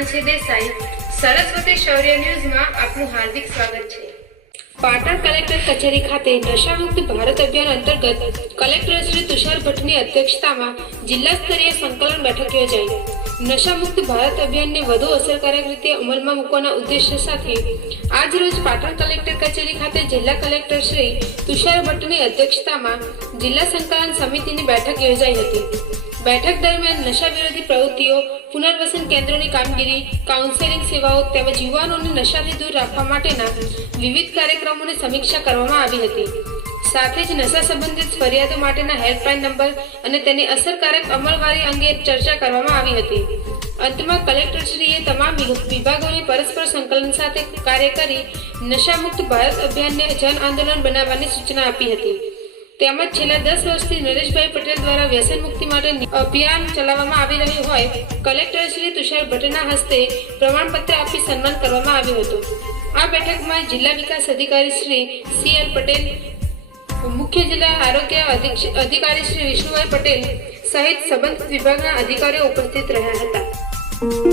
હિમાંશી દેસાઈ, સરસ્વતી શૌર્ય ન્યૂઝમાં આપનું હાર્દિક સ્વાગત છે। પાટણ કલેક્ટર કચેરી ખાતે નશામુક્ત ભારત અભિયાન અંતર્ગત કલેક્ટર શ્રી તુષાર ભટ્ટની અધ્યક્ષતામાં જિલ્લા સ્તરીય સંકલન બેઠક યોજાઈ। નશામુક્ત ભારત અભિયાનને વધુ અસરકારક રીતે અમલમાં મૂકવાના ઉદ્દેશ્ય સાથે આજ રોજ પાટણ કલેક્ટર કચેરી ખાતે જિલ્લા કલેક્ટર શ્રી તુષાર ભટ્ટની અધ્યક્ષતામાં જિલ્લા સંકલન સમિતિની બેઠક યોજાઈ હતી। બેઠક દરમિયાન નશા વિરોધી પ્રવૃત્તિઓ, પુનર્વસન કેન્દ્રોની કામગીરી, કાઉન્સેલિંગ સેવાઓ તેમજ યુવાનોને નશાથી દૂર રાખવા માટેના વિવિધ કાર્યક્રમોની સમીક્ષા કરવામાં આવી હતી। સાથે જ નશા સંબંધિત ફરિયાદો માટેના હેલ્પલાઇન નંબર અને તેની અસરકારક અમલવારી અંગે ચર્ચા કરવામાં આવી હતી। અંતમાં કલેક્ટરશ્રીએ તમામ વિભાગોને પરસ્પર સંકલન સાથે કાર્ય કરી નશામુક્ત ભારત અભિયાનને જન આંદોલન બનાવવાની સૂચના આપી હતી। તેમજ છેલ્લા 10 વર્ષથી નરેશભાઈ પટેલ દ્વારા વ્યસન મુક્તિ માટે અભિયાન ચલાવવામાં આવી રહ્યું હોય કલેક્ટર શ્રી તુષાર ભટ્ટના હસ્તે પ્રમાણપત્ર આપી સન્માન કરવામાં આવ્યું હતું। આ બેઠકમાં જિલ્લા વિકાસ અધિકારી શ્રી CL પટેલ, મુખ્ય જિલ્લા આરોગ્ય અધિકારી શ્રી વિષ્ણુભાઈ પટેલ સહિત સંબંધિત વિભાગના અધિકારીઓ ઉપસ્થિત રહ્યા હતા।